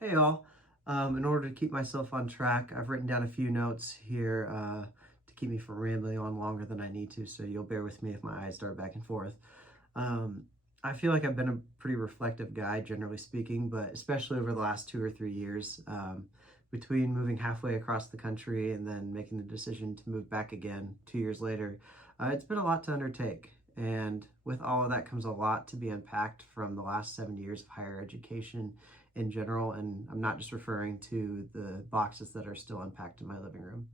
Hey y'all. In order to keep myself on track, I've written down a few notes here to keep me from rambling on longer than I need to, so you'll bear with me if my eyes dart back and forth. Um, I feel like I've been a pretty reflective guy, generally speaking, but especially over the last 2 or 3 years, between moving halfway across the country and then making the decision to move back again 2 years later, it's been a lot to undertake. And with all of that comes a lot to be unpacked from the last 7 years of higher education in general. And I'm not just referring to the boxes that are still unpacked in my living room.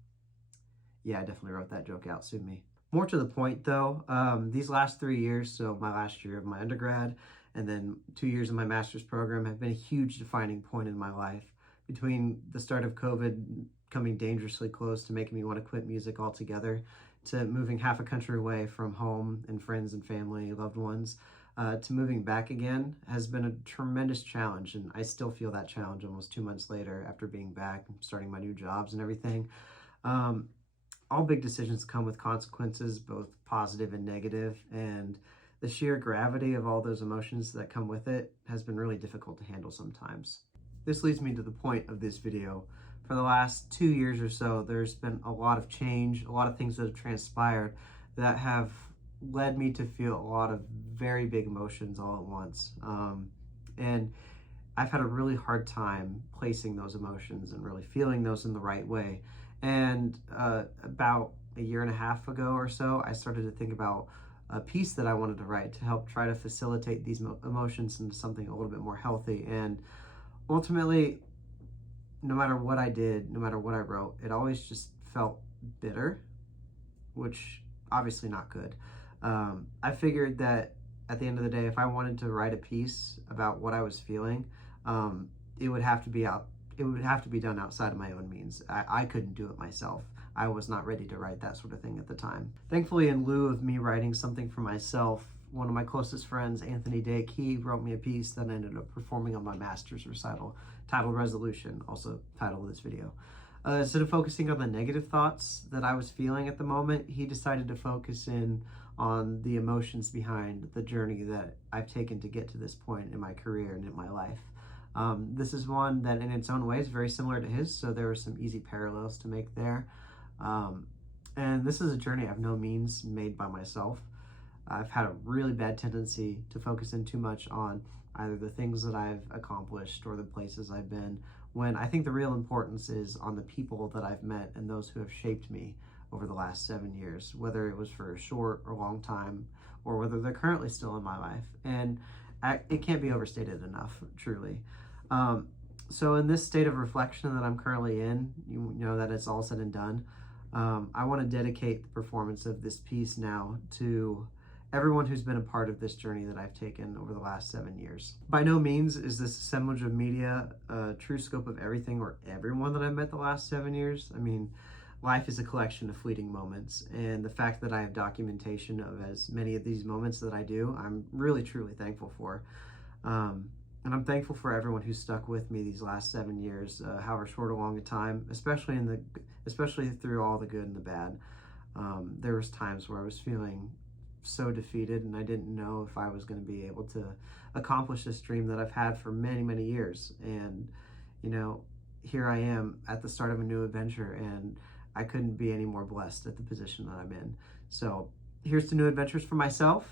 Yeah, I definitely wrote that joke out, sue me. More to the point though, these last 3 years, so my last year of my undergrad and then 2 years of my master's program, have been a huge defining point in my life. Between the start of COVID coming dangerously close to making me want to quit music altogether, to moving half a country away from home and friends and family, loved ones, to moving back again has been a tremendous challenge. And I still feel that challenge almost 2 months later after being back and starting my new jobs and everything. Um, all big decisions come with consequences, both positive and negative, and the sheer gravity of all those emotions that come with it has been really difficult to handle sometimes. This leads me to the point of this video. For the last 2 years or so, there's been a lot of change, a lot of things that have transpired that have led me to feel a lot of very big emotions all at once. And I've had a really hard time placing those emotions and really feeling those in the right way. And about a year and a half ago or so, I started to think about a piece that I wanted to write to help try to facilitate these emotions into something a little bit more healthy. And ultimately, no matter what I did, no matter what I wrote, it always just felt bitter, which obviously not good. I figured that at the end of the day, if I wanted to write a piece about what I was feeling, it would have to be out. It would have to be done outside of my own means. I couldn't do it myself. I was not ready to write that sort of thing at the time. Thankfully, in lieu of me writing something for myself, one of my closest friends, Anthony Dake, he wrote me a piece that I ended up performing on my master's recital titled Resolution, also title of this video. Instead of focusing on the negative thoughts that I was feeling at the moment, he decided to focus in on the emotions behind the journey that I've taken to get to this point in my career and in my life. This is one that in its own way is very similar to his, so there were some easy parallels to make there. And this is a journey I've no means made by myself. I've had a really bad tendency to focus in too much on either the things that I've accomplished or the places I've been, when I think the real importance is on the people that I've met and those who have shaped me over the last 7 years, whether it was for a short or long time, or whether they're currently still in my life. And it can't be overstated enough, truly. So in this state of reflection that I'm currently in, you know that it's all said and done, I want to dedicate the performance of this piece now to everyone who's been a part of this journey that I've taken over the last 7 years. By no means is this assemblage of media a true scope of everything or everyone that I've met the last 7 years. I mean, life is a collection of fleeting moments, and the fact that I have documentation of as many of these moments that I do, I'm really truly thankful for. And I'm thankful for everyone who stuck with me these last 7 years, however short or long a time, especially through all the good and the bad. There was times where I was feeling so defeated and I didn't know if I was going to be able to accomplish this dream that I've had for many, many years. And, you know, here I am at the start of a new adventure, and I couldn't be any more blessed at the position that I'm in. So here's to new adventures for myself,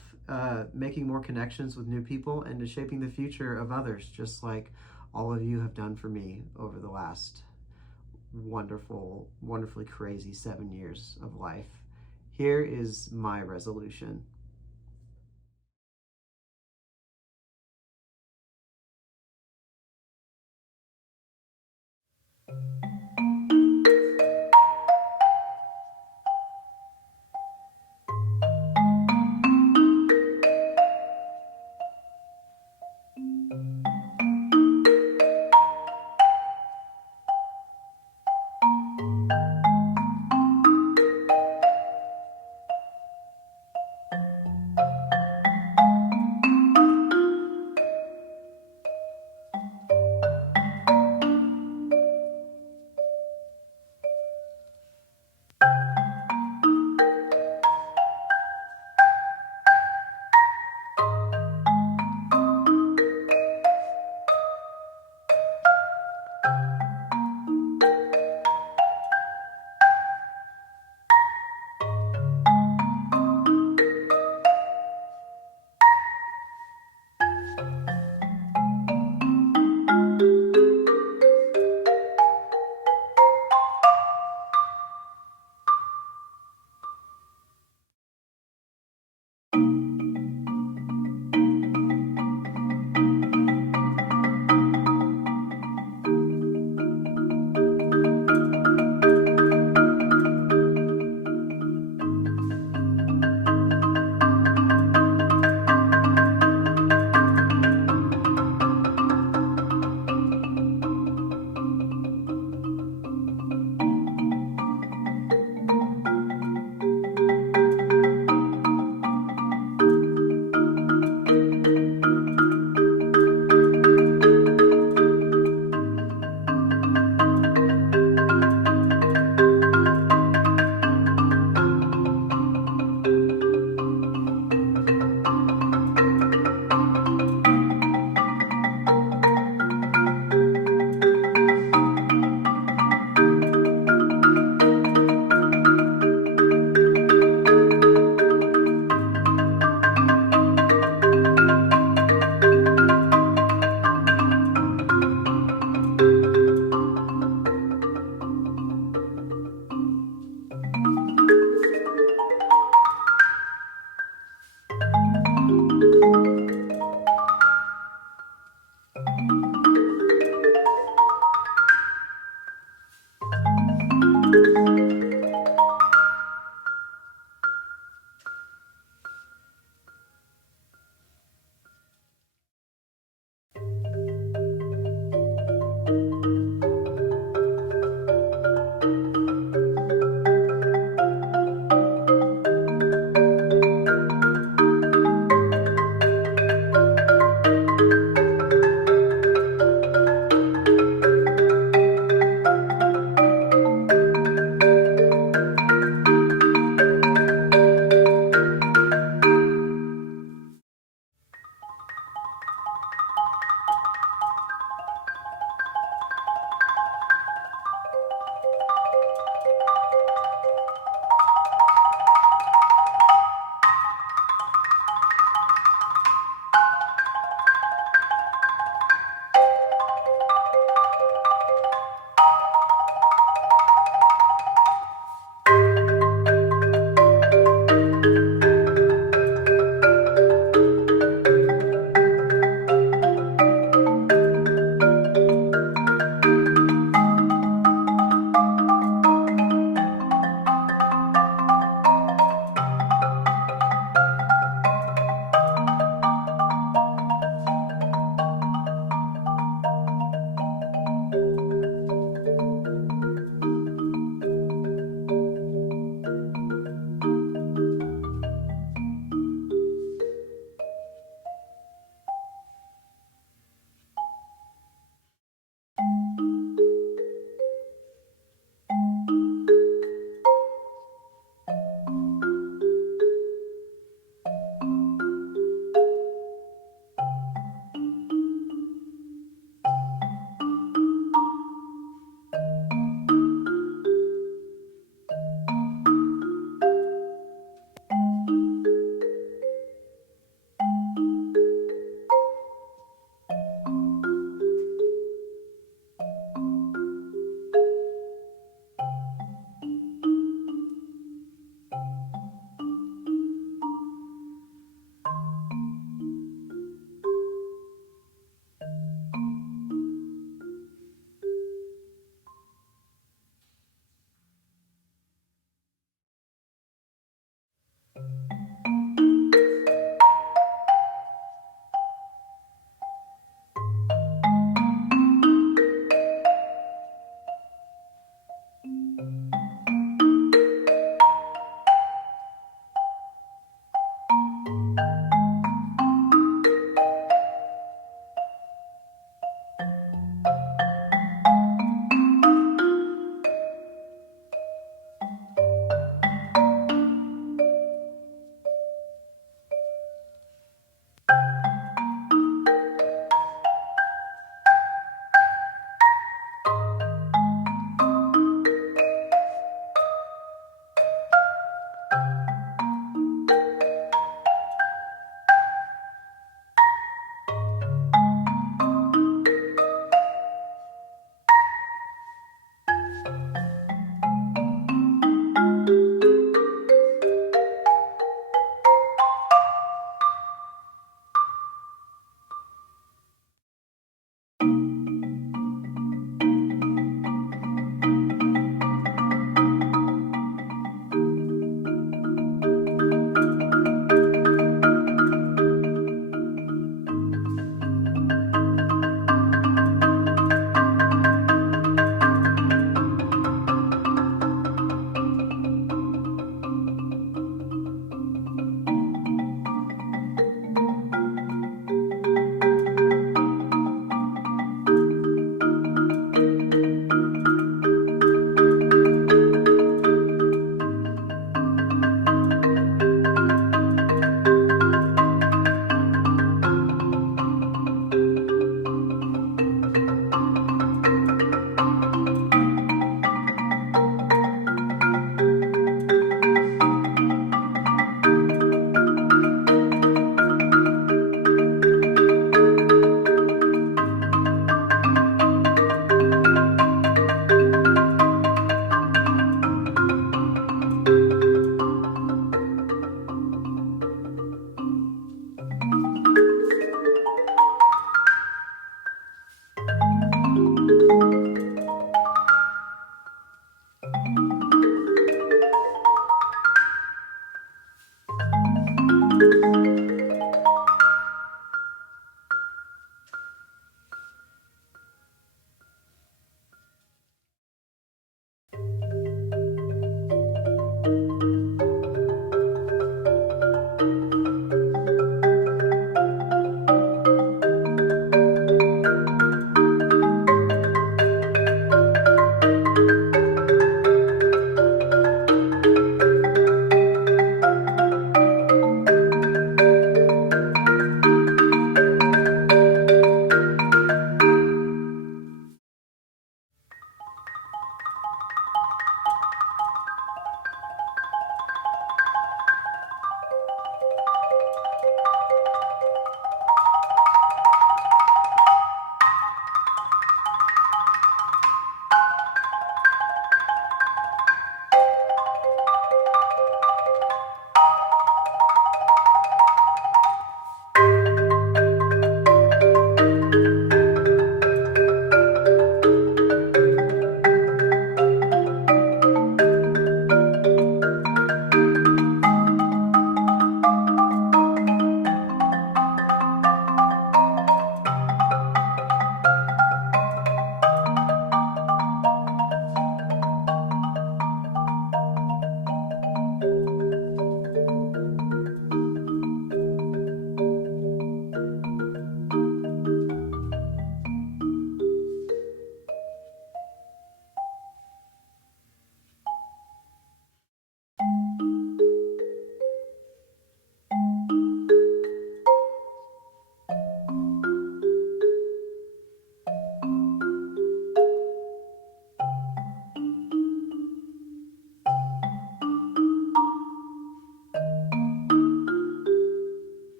making more connections with new people, and to shaping the future of others, just like all of you have done for me over the last wonderfully crazy 7 years of life. Here is my resolution.